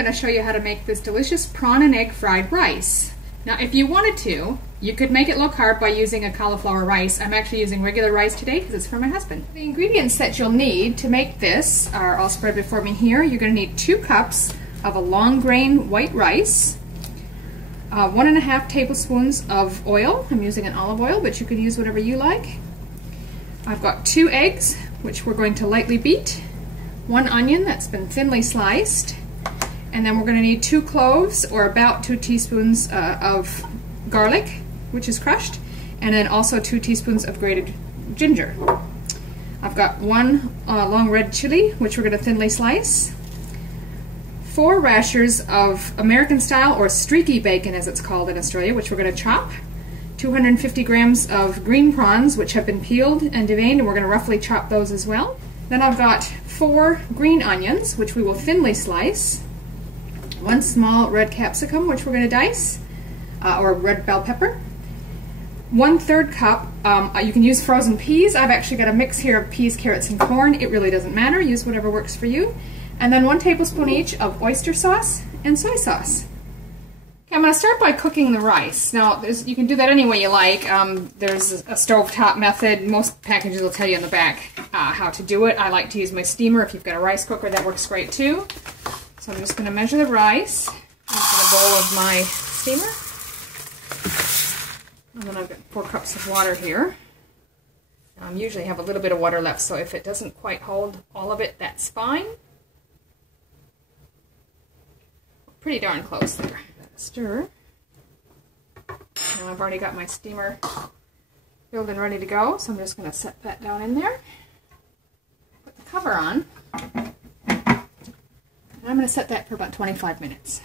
going to show you how to make this delicious prawn and egg fried rice. Now if you wanted to, you could make it low carb by using a cauliflower rice. I'm actually using regular rice today because it's for my husband. The ingredients that you'll need to make this are all spread before me here. You're going to need 2 cups of a long grain white rice, 1.5 tablespoons of oil. I'm using an olive oil, but you could use whatever you like. I've got 2 eggs, which we're going to lightly beat, 1 onion that's been thinly sliced, and then we're going to need 2 cloves, or about 2 teaspoons of garlic, which is crushed, and then also 2 teaspoons of grated ginger. I've got 1 long red chili, which we're going to thinly slice, 4 rashers of American style or streaky bacon as it's called in Australia, which we're going to chop, 250 grams of green prawns which have been peeled and deveined, and we're going to roughly chop those as well. Then I've got 4 green onions which we will thinly slice, 1 small red capsicum which we're going to dice, or red bell pepper, 1/3 cup, you can use frozen peas. I've actually got a mix here of peas, carrots, and corn. It really doesn't matter, use whatever works for you. And then 1 tablespoon each of oyster sauce and soy sauce. Okay, I'm going to start by cooking the rice. Now, you can do that any way you like. There's a stovetop method. Most packages will tell you on the back how to do it. I like to use my steamer. If you've got a rice cooker, that works great too. So I'm just going to measure the rice into the bowl of my steamer. And then I've got 4 cups of water here. Usually have a little bit of water left, so if it doesn't quite hold all of it, that's fine. Pretty darn close there. Stir. Now I've already got my steamer filled and ready to go, so I'm just going to set that down in there. Put the cover on. And I'm going to set that for about 25 minutes.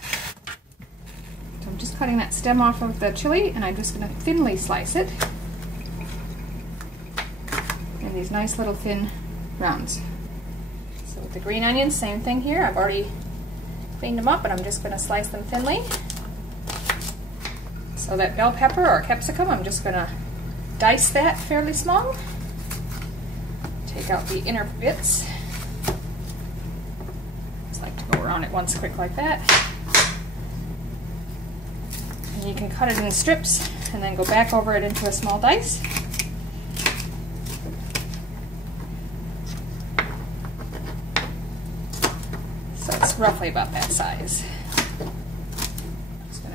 So I'm just cutting that stem off of the chili, and I'm just going to thinly slice it in these nice little thin rounds. So with the green onions, same thing here. I've already cleaned them up, and I'm just going to slice them thinly. So that bell pepper or capsicum, I'm just going to dice that fairly small. Take out the inner bits. Just like to go around it once quick like that. And you can cut it in strips and then go back over it into a small dice. So it's roughly about that size.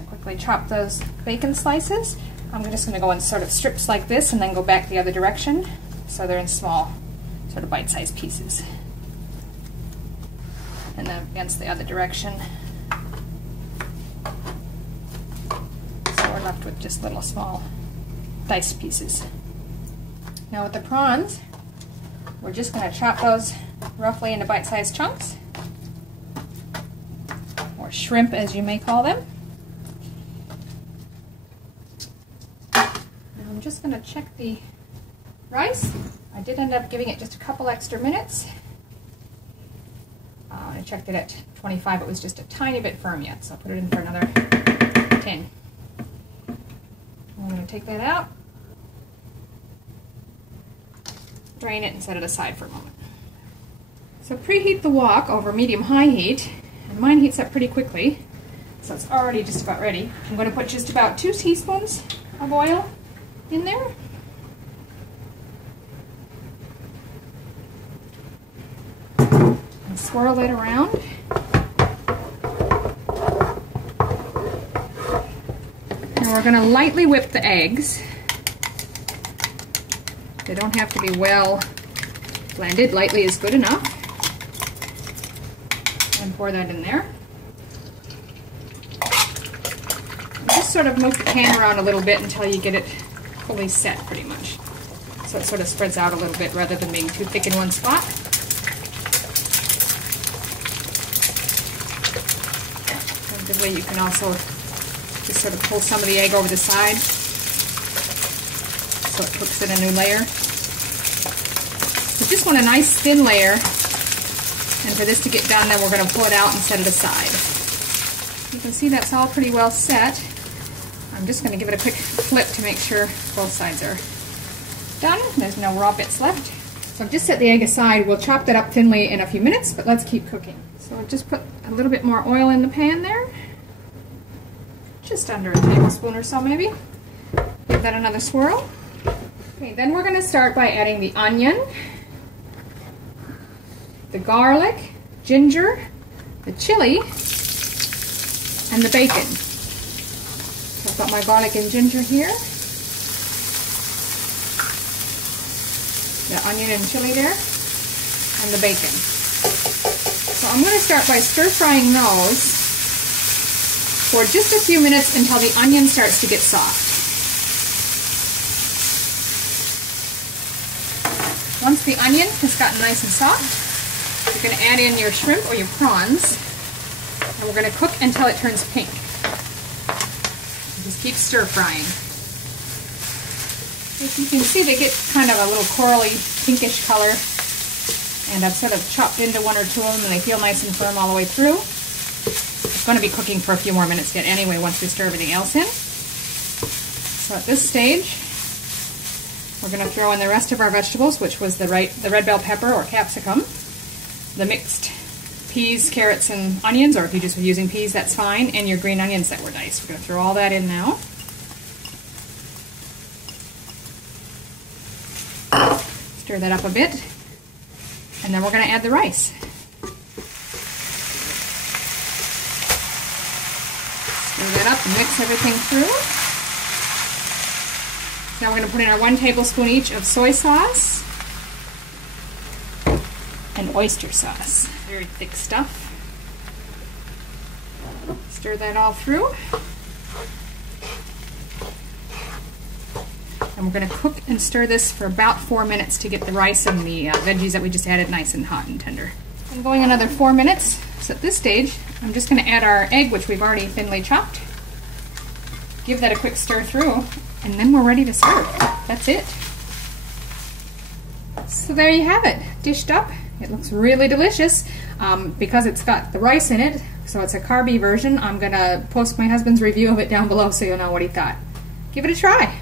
Quickly chop those bacon slices. I'm just going to go in sort of strips like this and then go back the other direction, so they're in small sort of bite-sized pieces. And then against the other direction. So we're left with just little small diced pieces. Now with the prawns, we're just going to chop those roughly into bite-sized chunks, or shrimp as you may call them. I'm just going to check the rice. I did end up giving it just a couple extra minutes. I checked it at 25. It was just a tiny bit firm yet, so I'll put it in for another 10. I'm going to take that out, drain it, and set it aside for a moment. So preheat the wok over medium-high heat, and mine heats up pretty quickly, so it's already just about ready. I'm going to put just about 2 teaspoons of oil in there. And swirl that around. And we're going to lightly whip the eggs. They don't have to be well blended. Lightly is good enough. And pour that in there. And just sort of move the pan around a little bit until you get it fully set pretty much. So it sort of spreads out a little bit rather than being too thick in one spot. And this way you can also just sort of pull some of the egg over the side so it cooks in a new layer. We just want a nice thin layer, and for this to get done, then we're going to pull it out and set it aside. You can see that's all pretty well set. I'm just going to give it a quick flip to make sure both sides are done. There's no raw bits left. So I've just set the egg aside. We'll chop that up thinly in a few minutes, but let's keep cooking. So just put a little bit more oil in the pan there. Just under a tablespoon or so maybe. Give that another swirl. Okay, then we're going to start by adding the onion, the garlic, ginger, the chili, and the bacon. So I've got my garlic and ginger here. The onion and chili there, and the bacon. So I'm going to start by stir-frying those for just a few minutes until the onion starts to get soft. Once the onion has gotten nice and soft, you're going to add in your shrimp or your prawns, and we're going to cook until it turns pink. Just keep stir-frying. As you can see, they get kind of a little corally, pinkish color, and I've sort of chopped into one or two of them, and they feel nice and firm all the way through. It's going to be cooking for a few more minutes yet anyway once we stir everything else in. So at this stage, we're going to throw in the rest of our vegetables, which was the red bell pepper or capsicum, the mixed peas, carrots, and onions, or if you're just using peas, that's fine, and your green onions that were diced. We're going to throw all that in now. Stir that up a bit, and then we're going to add the rice. Stir that up and mix everything through. Now we're going to put in our 1 tablespoon each of soy sauce and oyster sauce. Very thick stuff. Stir that all through. And we're going to cook and stir this for about 4 minutes to get the rice and the veggies that we just added nice and hot and tender. I'm going another 4 minutes. So at this stage, I'm just going to add our egg, which we've already thinly chopped. Give that a quick stir through, and then we're ready to serve. That's it. So there you have it, dished up. It looks really delicious because it's got the rice in it, so it's a carby version. I'm going to post my husband's review of it down below so you'll know what he thought. Give it a try.